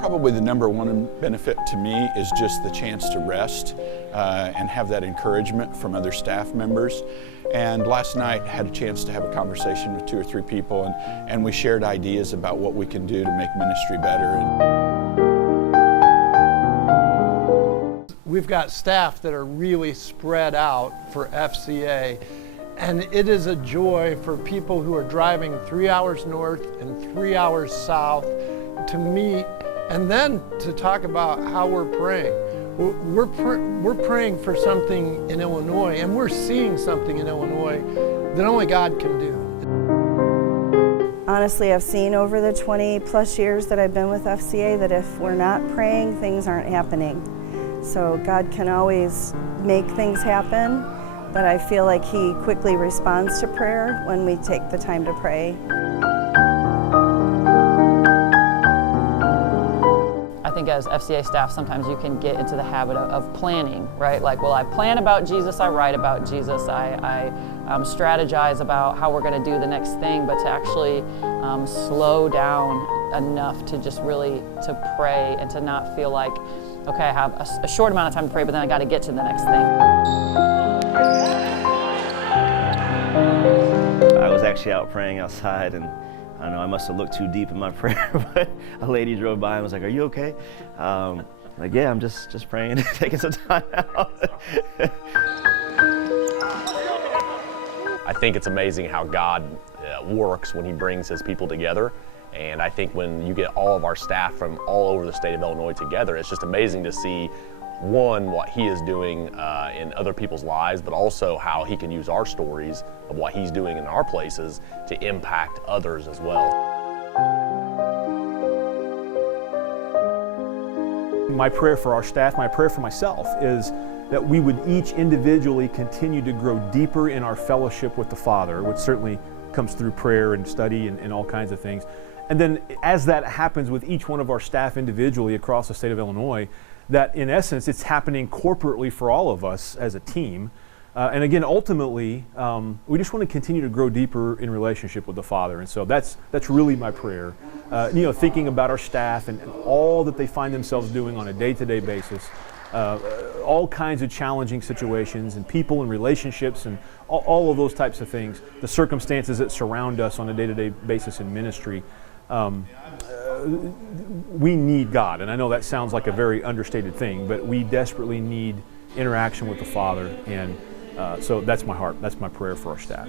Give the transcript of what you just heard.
Probably the number one benefit to me is just the chance to rest and have that encouragement from other staff members. And last night had a chance to have a conversation with 2 or 3 people, and we shared ideas about what we can do to make ministry better. We've got staff that are really spread out for FCA, and it is a joy for people who are driving 3 hours north and 3 hours south to meet and then to talk about how we're praying. We're praying for something in Illinois, and we're seeing something in Illinois that only God can do. Honestly, I've seen over the 20 plus years that I've been with FCA that if we're not praying, things aren't happening. So God can always make things happen, but I feel like He quickly responds to prayer when we take the time to pray. I think as FCA staff, sometimes you can get into the habit of planning, right? Like, well, I plan about Jesus, I write about Jesus, I strategize about how we're going to do the next thing, but to actually slow down enough to just really to pray and to not feel like, okay, I have a short amount of time to pray, but then I got to get to the next thing. I was actually out praying outside, and I don't know, I must have looked too deep in my prayer, but a lady drove by and was like, "Are you okay?" Like, yeah, I'm just praying, taking some time out. I think it's amazing how God works when He brings His people together. And I think when you get all of our staff from all over the state of Illinois together, it's just amazing to see, one, what He is doing in other people's lives, but also how He can use our stories of what He's doing in our places to impact others as well. My prayer for our staff, my prayer for myself is that we would each individually continue to grow deeper in our fellowship with the Father, which certainly comes through prayer and study and all kinds of things. And then as that happens with each one of our staff individually across the state of Illinois, that in essence it's happening corporately for all of us as a team. And again, ultimately, we just want to continue to grow deeper in relationship with the Father. And so that's really my prayer. Thinking about our staff and all that they find themselves doing on a day-to-day basis, all kinds of challenging situations and people and relationships and all of those types of things, the circumstances that surround us on a day-to-day basis in ministry. We need God, and I know that sounds like a very understated thing, but we desperately need interaction with the Father, and so that's my heart, that's my prayer for our staff.